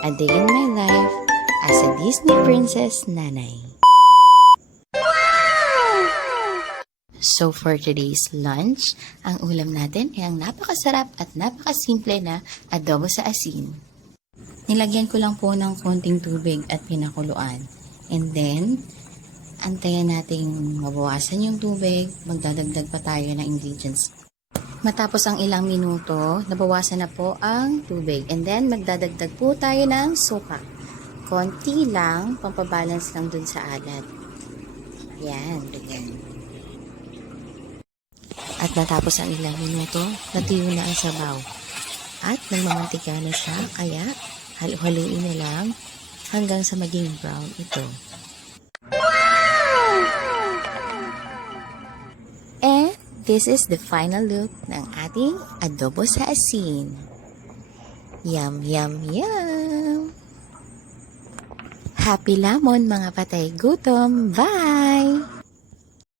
A day in my life as a Disney princess nanay. So for today's lunch, ang ulam natin ay ang napakasarap at napakasimple na adobo sa asin. Nilagyan ko lang po ng konting tubig at pinakuluan. And then, antayan nating mabawasan yung tubig, magdadagdag pa tayo ng ingredients. Matapos ang ilang minuto, nabawasan na po ang tubig. And then, magdadagdag po tayo ng suka. Konti lang, pampabalance lang dun sa alat. Yan, ganyan. At matapos ang ilang minuto, natuyo na ang sabaw. At nagmamantika na siya, kaya halu-haluin na lang hanggang sa maging brown ito. And this is the final look ng ating adobo sa asin. Yum, yum, yum! Happy lamon mga patay gutom! Bye!